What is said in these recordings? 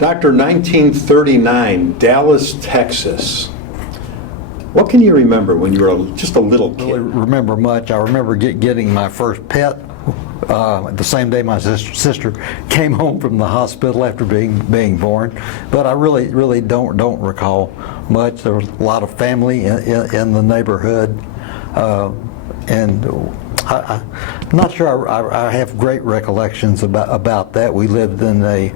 Doctor, 1939, Dallas, Texas. What can you remember when you were just a little kid? I don't really remember much. I remember getting my first pet the same day my sister came home from the hospital after being born. But I really don't recall much. There was a lot of family in the neighborhood, and I'm not sure I have great recollections about that. We lived in a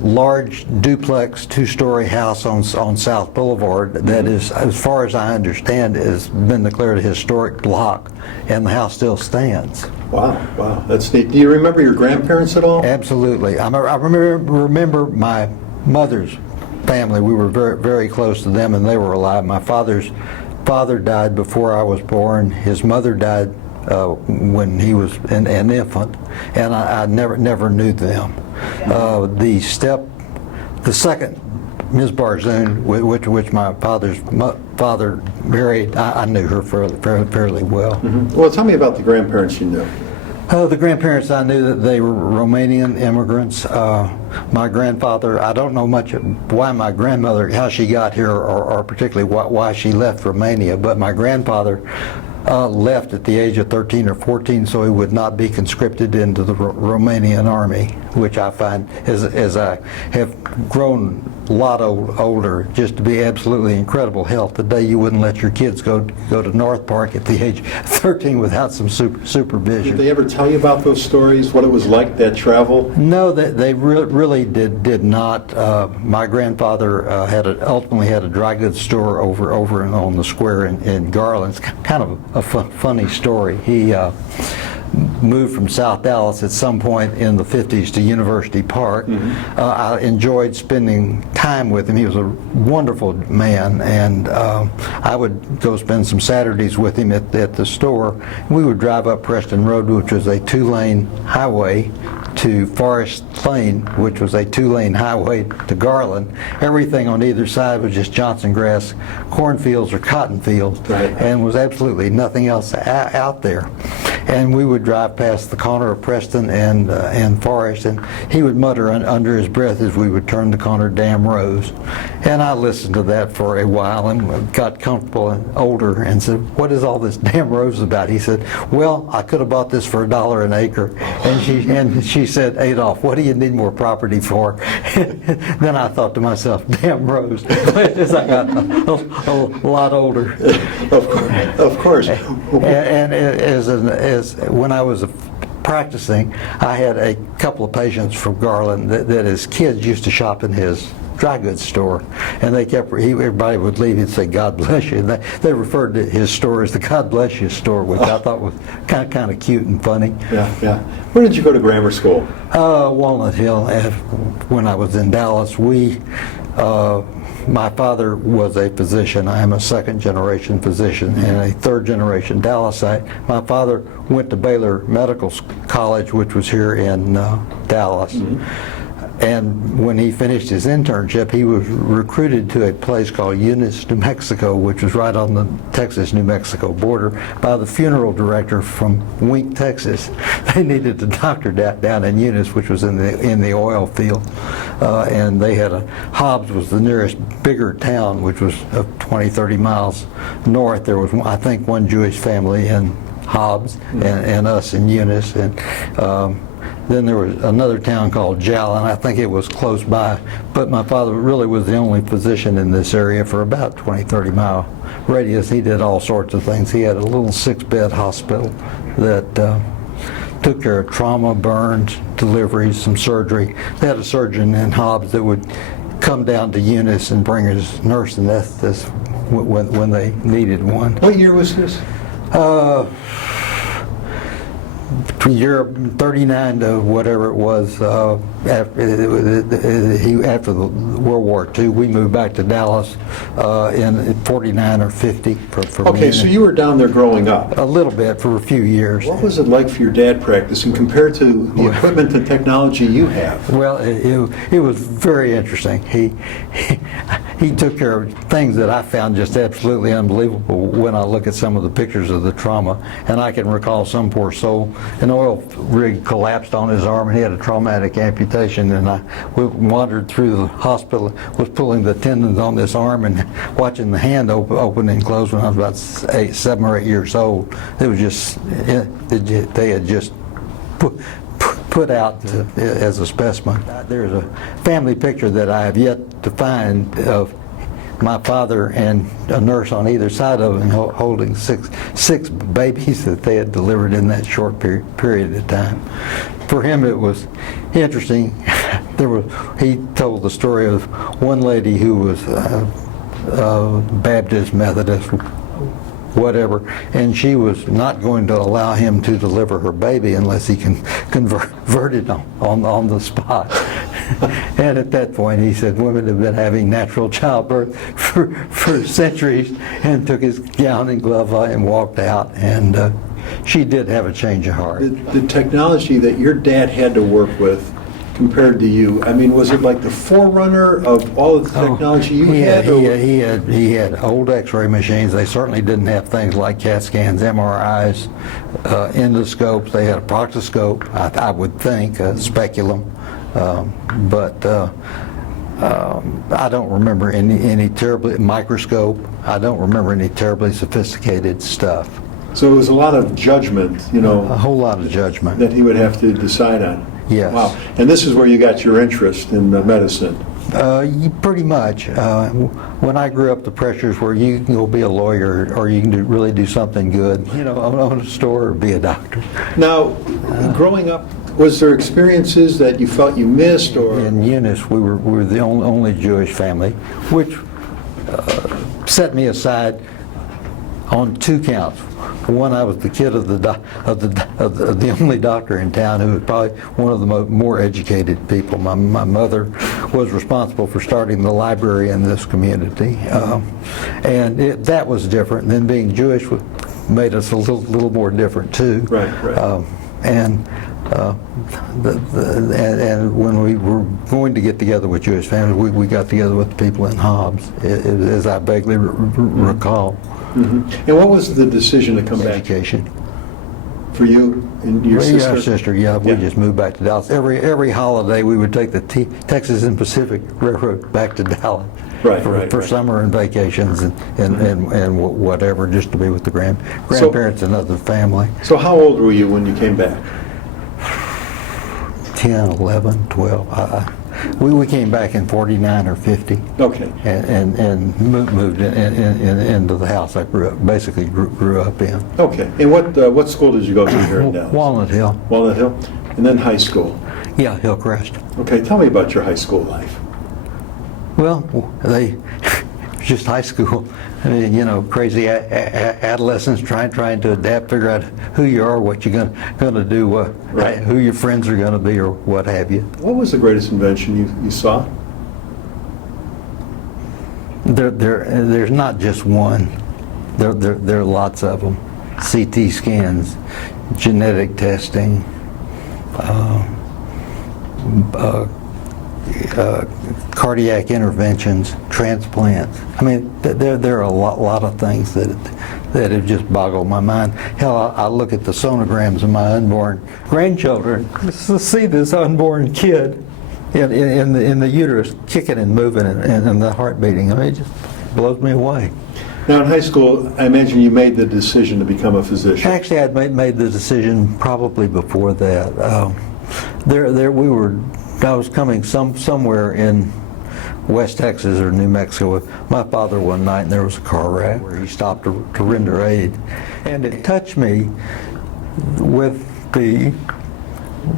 large duplex two-story house on South Boulevard that is, as far as I understand, has been declared a historic block, and the house still stands. Wow, that's neat. Do you remember your grandparents at all? Absolutely. I remember my mother's family. We were very close to them, and they were alive. My father's father died before I was born. His mother died when he was an infant, and I never knew them. The second Ms. Barzune, which my father's father married, I knew her fairly well. Mm-hmm. Well, tell me about the grandparents you knew. The grandparents, I knew that they were Romanian immigrants. My grandfather, I don't know much why my grandmother, how she got here, or particularly why she left Romania, but my grandfather left at the age of 13 or 14 so he would not be conscripted into the Romanian army, which I find, as I have grown a lot older, just to be absolutely incredible help. The day you wouldn't let your kids go to North Park at the age of 13 without some supervision. Did they ever tell you about those stories, what it was like, that travel? No, they really did not. My grandfather ultimately had a dry goods store over on the square in Garland. It's kind of a funny story. He moved from South Dallas at some point in the 50s to University Park. Mm-hmm. I enjoyed spending time with him. He was a wonderful man, and I would go spend some Saturdays with him at the store. We would drive up Preston Road, which was a two-lane highway, to Forest Lane, which was a two-lane highway to Garland. Everything on either side was just Johnson grass, cornfields or cotton fields, right, and was absolutely nothing else out there. And we would drive past the corner of Preston and Forest, and he would mutter under his breath as we would turn the corner, "Damn Rose." And I listened to that for a while and got comfortable and older and said, "What is all this damn rose about?" He said, "Well, I could have bought this for $1 an acre." And she said, "Adolph, what do you need more property for?" Then I thought to myself, "Damn rose," as I got a lot older. Of course. And when I was practicing, I had a couple of patients from Garland that as kids used to shop in his dry goods store, and everybody would leave and say, "God bless you." And they referred to his store as the "God bless you" store, which I thought was kind of cute and funny. Yeah. Where did you go to grammar school? Walnut Hill. When I was in Dallas, my father was a physician. I am a second-generation physician and a third-generation Dallasite. My father went to Baylor Medical College, which was here in Dallas. Mm-hmm. And when he finished his internship, he was recruited to a place called Eunice, New Mexico, which was right on the Texas-New Mexico border, by the funeral director from Wink, Texas. They needed a doctor down in Eunice, which was in the oil field, and they had Hobbs was the nearest bigger town, which was 20, 30 miles north. There was, I think, one Jewish family in Hobbs, and us in Eunice, and then there was another town called Jal, and I think it was close by. But my father really was the only physician in this area for about 20, 30 mile radius. He did all sorts of things. He had a little 6-bed hospital that took care of trauma, burns, deliveries, some surgery. They had a surgeon in Hobbs that would come down to Eunice and bring his nurse anesthetist when they needed one. What year was this? Year 39 to whatever it was, after the World War II, we moved back to Dallas in 49 or 50 for Okay, so you were down there growing up. A little bit for a few years. What was it like for your dad practicing compared to the equipment and technology you have? Well, it was very interesting. He took care of things that I found just absolutely unbelievable when I look at some of the pictures of the trauma. And I can recall some poor soul an oil rig collapsed on his arm and he had a traumatic amputation, and I wandered through the hospital, was pulling the tendons on this arm and watching the hand open and close when I was about 7 or 8 years old. It was just, they had just put out as a specimen. There's a family picture that I have yet to find of my father and a nurse on either side of him holding six babies that they had delivered in that short period of time. For him, it was interesting. He told the story of one lady who was Baptist, Methodist, whatever, and she was not going to allow him to deliver her baby unless he converted on the spot. And at that point he said women have been having natural childbirth for centuries, and took his gown and glove and walked out, and she did have a change of heart. The technology that your dad had to work with compared to you, I mean, was it like the forerunner of all of the technology you had? He had old x-ray machines. They certainly didn't have things like CAT scans, MRIs, endoscopes. They had a proctoscope, I would think, a speculum. But I don't remember any terribly, microscope. I don't remember any terribly sophisticated stuff. So it was a lot of judgment, A whole lot of judgment. that he would have to decide on. Yes. Wow. And this is where you got your interest in medicine. Pretty much. When I grew up, the pressures were you can go be a lawyer, or you can really do something good, own a store or be a doctor. Now, growing up, was there experiences that you felt you missed, or? In Eunice, we were the only Jewish family, which set me aside on 2 counts. One, I was the kid of the only doctor in town who was probably one of the more educated people. My mother was responsible for starting the library in this community, and that was different. Then being Jewish made us a little more different too. Right. And when we were going to get together with Jewish families, we got together with the people in Hobbs, as I vaguely recall. Mm-hmm. And what was the decision to come back? Education. For you and your sister? Our sister, we just moved back to Dallas. Every holiday we would take the Texas and Pacific Railroad back to Dallas for summer and vacations and whatever, just to be with the grandparents and other family. So how old were you when you came back? 10, 11, 12. We came back in 49 or 50. Okay. And moved into the house I basically grew up in. Okay. And what school did you go to here in Dallas? Walnut Hill. Walnut Hill. And then high school? Yeah, Hillcrest. Okay. Tell me about your high school life. Well, just high school. I mean, crazy adolescents trying to adapt, figure out who you are, what you're going to do, who your friends are going to be, or what have you. What was the greatest invention you saw? There's not just one. There are lots of them. CT scans, genetic testing, cardiac interventions, transplants. I mean, there are a lot of things that have just boggled my mind. Hell, I look at the sonograms of my unborn grandchildren to see this unborn kid in the uterus kicking and moving and the heart beating. I mean, it just blows me away. Now, in high school, I imagine you made the decision to become a physician. Actually, I'd made the decision probably before that. I was coming somewhere in West Texas or New Mexico with my father one night, and there was a car wreck where he stopped to render aid. And it touched me with the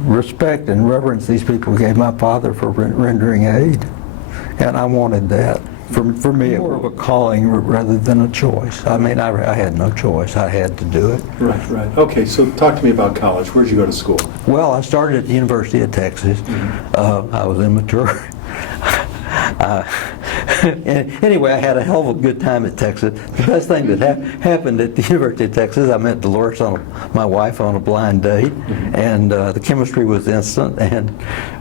respect and reverence these people gave my father for rendering aid. And I wanted that. For me, it was more of a calling rather than a choice. I mean, I had no choice. I had to do it. Right. Okay, so talk to me about college. Where did you go to school? Well, I started at the University of Texas. Mm-hmm. I was immature. Anyway, I had a hell of a good time at Texas. The best thing that happened at the University of Texas, I met Dolores, my wife, on a blind date, mm-hmm. and the chemistry was instant, and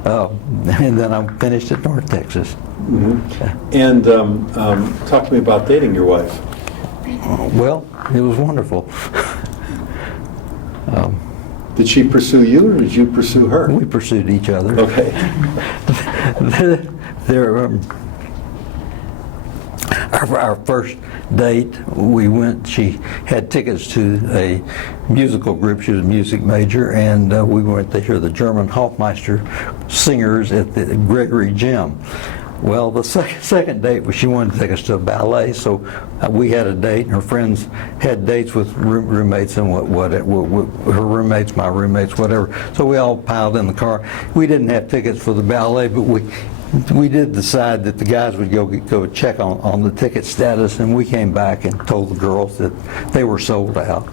then I finished at North Texas. Mm-hmm. And talk to me about dating your wife. Well, it was wonderful. Did she pursue you, or did you pursue her? We pursued each other. Okay. There, our first date, she had tickets to a musical group. She was a music major, and we went to hear the German Hofmeister singers at the Gregory Gym. Well, the second date was she wanted to take us to a ballet, so we had a date, and her friends had dates with roommates and what her roommates, my roommates, whatever. So we all piled in the car. We didn't have tickets for the ballet, but we did decide that the guys would go check on the ticket status, and we came back and told the girls that they were sold out.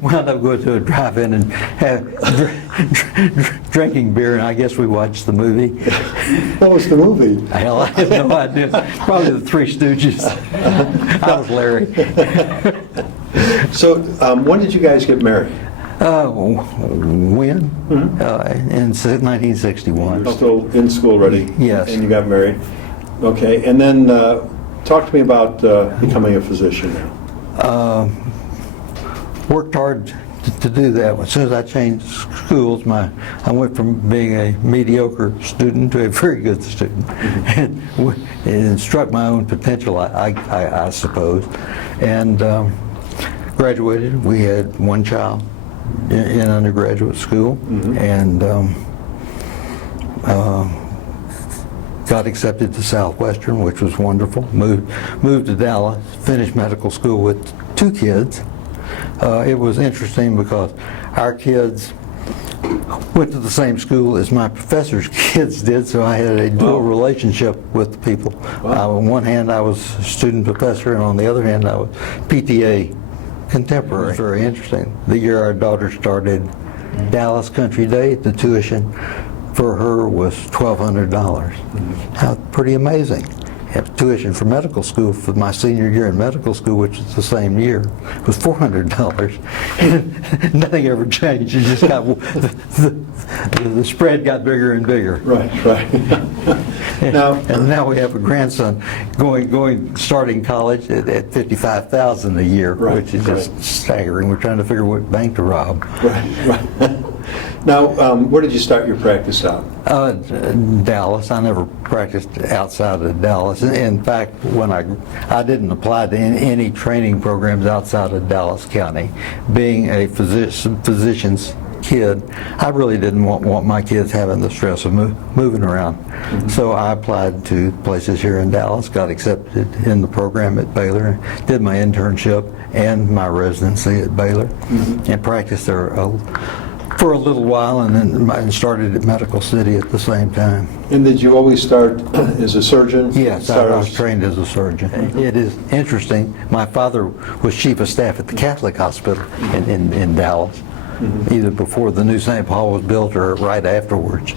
Wound up going to a drive-in and drinking beer, and I guess we watched the movie. What was the movie? Hell, I have no idea. Probably the Three Stooges. I was Larry. So, when did you guys get married? When? In 1961. You're still in school already? Yes. And you got married? Okay, and then talk to me about becoming a physician now. Worked hard to do that. As soon as I changed schools, I went from being a mediocre student to a very good student, and it struck my own potential, I suppose, and graduated. We had one child in undergraduate school, and got accepted to Southwestern, which was wonderful. Moved to Dallas, finished medical school with 2 kids. It was interesting because our kids went to the same school as my professor's kids did, so I had a dual relationship with the people. On one hand, I was a student professor, and on the other hand, I was PTA contemporary. It was very interesting. The year our daughter started Dallas Country Day, the tuition for her was $1,200. Pretty amazing. Tuition for medical school for my senior year in medical school, which is the same year, was $400. And nothing ever changed. It just got the spread got bigger and bigger. Right. And now we have a grandson starting college at $55,000 a year, which is just staggering. We're trying to figure what bank to rob. Right. Now, where did you start your practice out? Dallas. I never practiced outside of Dallas. In fact, when I didn't apply to any training programs outside of Dallas County. Being a physician's kid, I really didn't want my kids having the stress of moving around. So I applied to places here in Dallas, got accepted in the program at Baylor, did my internship and my residency at Baylor, and practiced there for a little while, and then started at Medical City at the same time. And did you always start as a surgeon? Yes, I was trained as a surgeon. It is interesting. My father was chief of staff at the Catholic Hospital in Dallas, either before the new St. Paul was built or right afterwards.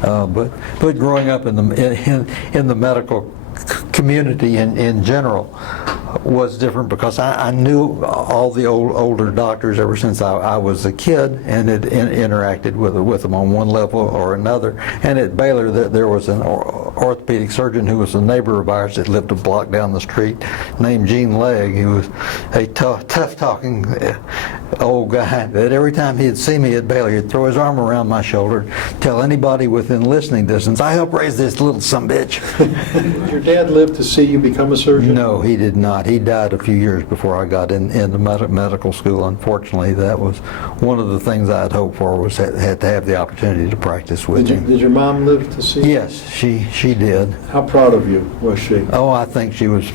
But growing up in the medical community in general was different because I knew all the older doctors ever since I was a kid, and had interacted with them on one level or another. And at Baylor, there was an orthopedic surgeon who was a neighbor of ours that lived a block down the street, named Gene Legg. He was a tough-talking old guy that every time he'd see me at Baylor, he'd throw his arm around my shoulder, tell anybody within listening distance, "I helped raise this little sumbitch." Did your dad live to see you become a surgeon? No, he did not. He died a few years before I got into medical school. Unfortunately, that was one of the things I had hoped for, was had to have the opportunity to practice with him. Did your mom live to see you? Yes, she did. How proud of you was she? Oh, I think she was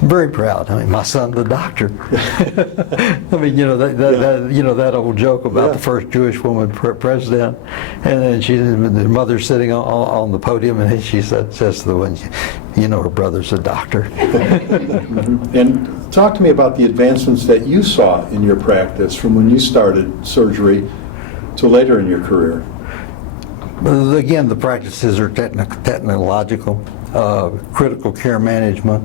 very proud. I mean, my son's a doctor. I mean, that old joke about the first Jewish woman president, and then the mother's sitting on the podium, and she says to the one, her brother's a doctor. And talk to me about the advancements that you saw in your practice from when you started surgery to later in your career. Again, the practices are technological, critical care management,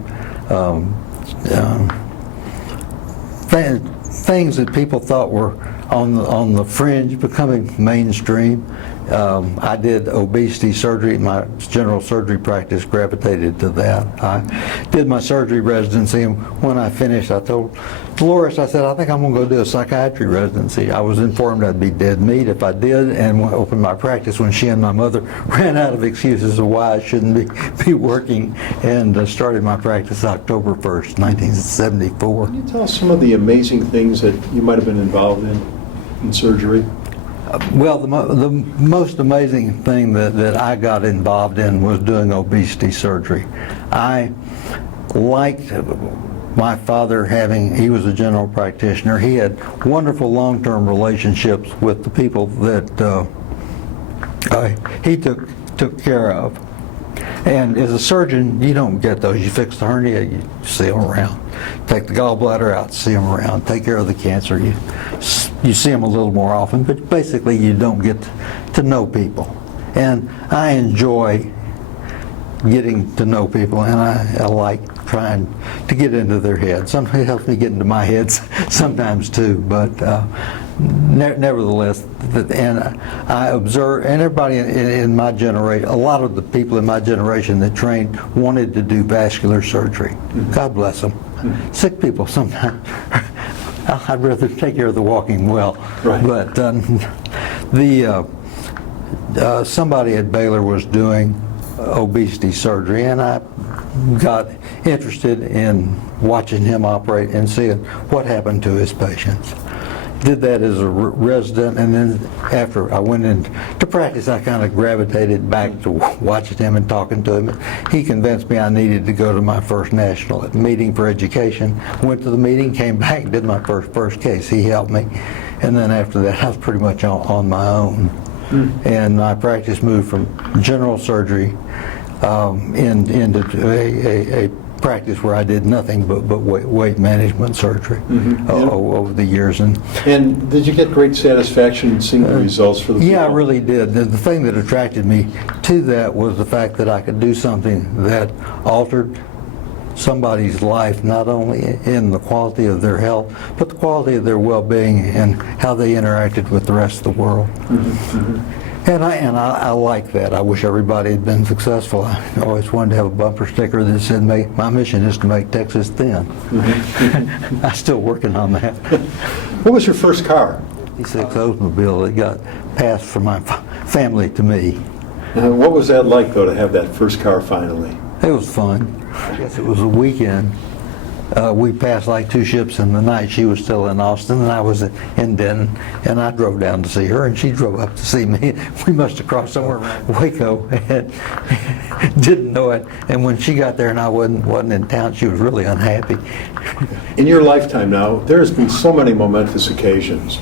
things that people thought were on the fringe becoming mainstream, I did obesity surgery. My general surgery practice gravitated to that. I did my surgery residency, and when I finished, I told Dolores, I said, I think I'm going to go do a psychiatry residency. I was informed I'd be dead meat if I did, and opened my practice when she and my mother ran out of excuses of why I shouldn't be working, and started my practice October 1st, 1974. Can you tell us some of the amazing things that you might have been involved in surgery? Well, the most amazing thing that I got involved in was doing obesity surgery. I liked my father he was a general practitioner. He had wonderful long-term relationships with the people that he took care of. And as a surgeon, you don't get those. You fix the hernia, you see them around. Take the gallbladder out, see them around. Take care of the cancer, you see them a little more often, but basically you don't get to know people. And I enjoy getting to know people, and I like trying to get into their heads. Sometimes it helps me get into my heads sometimes too, but nevertheless, and I observe, and everybody in my generation, a lot of the people in my generation that trained wanted to do vascular surgery. Mm-hmm. God bless them. Mm-hmm. Sick people sometimes. I'd rather take care of the walking well. Right. But somebody at Baylor was doing obesity surgery, and I got interested in watching him operate and seeing what happened to his patients. Did that as a resident, and then after I went into practice, I kind of gravitated back to watching him and talking to him. He convinced me I needed to go to my first national meeting for education. Went to the meeting, came back, did my first case. He helped me, and then after that, I was pretty much on my own. And my practice moved from general surgery into a practice where I did nothing but weight management surgery over the years. And did you get great satisfaction in seeing the results for the people? Yeah, I really did. The thing that attracted me to that was the fact that I could do something that altered somebody's life, not only in the quality of their health, but the quality of their well-being and how they interacted with the rest of the world. And I like that. I wish everybody had been successful. I always wanted to have a bumper sticker that said, "My mission is to make Texas thin." I'm still working on that. What was your first car? 56 Oldsmobile that got passed from my family to me. What was that like, though, to have that first car finally? It was fun. I guess it was a weekend. We passed like two ships in the night. She was still in Austin, and I was in Denton, and I drove down to see her, and she drove up to see me. We must have crossed somewhere around Waco and didn't know it. And when she got there and I wasn't in town, she was really unhappy. In your lifetime now, there has been so many momentous occasions.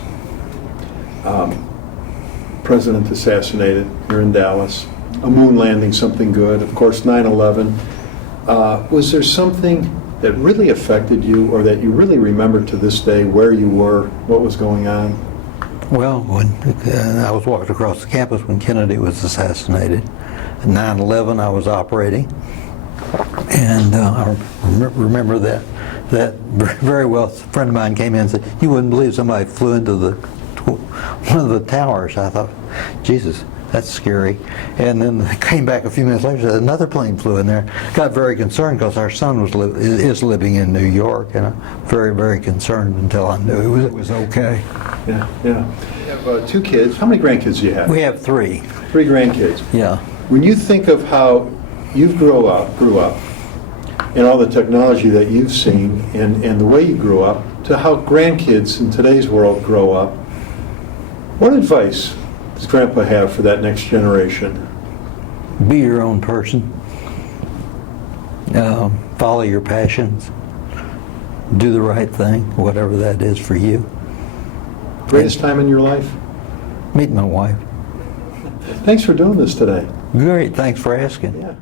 President assassinated here in Dallas, a moon landing, something good, of course, 9/11. Was there something that really affected you, or that you really remember to this day, where you were, what was going on? Well, when I was walking across the campus when Kennedy was assassinated. At 9/11, I was operating, and I remember that very well. A friend of mine came in and said, "You wouldn't believe somebody flew into one of the towers." I thought, Jesus, that's scary. And then they came back a few minutes later, said another plane flew in there. Got very concerned because our son is living in New York, and I'm very, very concerned until I knew it was okay. Yeah. You have 2 kids. How many grandkids do you have? We have 3. 3 grandkids. Yeah. When you think of how you grew up, and all the technology that you've seen, and the way you grew up, to how grandkids in today's world grow up, what advice does Grandpa have for that next generation? Be your own person. Follow your passions. Do the right thing, whatever that is for you. Greatest time in your life? Meet my wife. Thanks for doing this today. Great, thanks for asking. Yeah.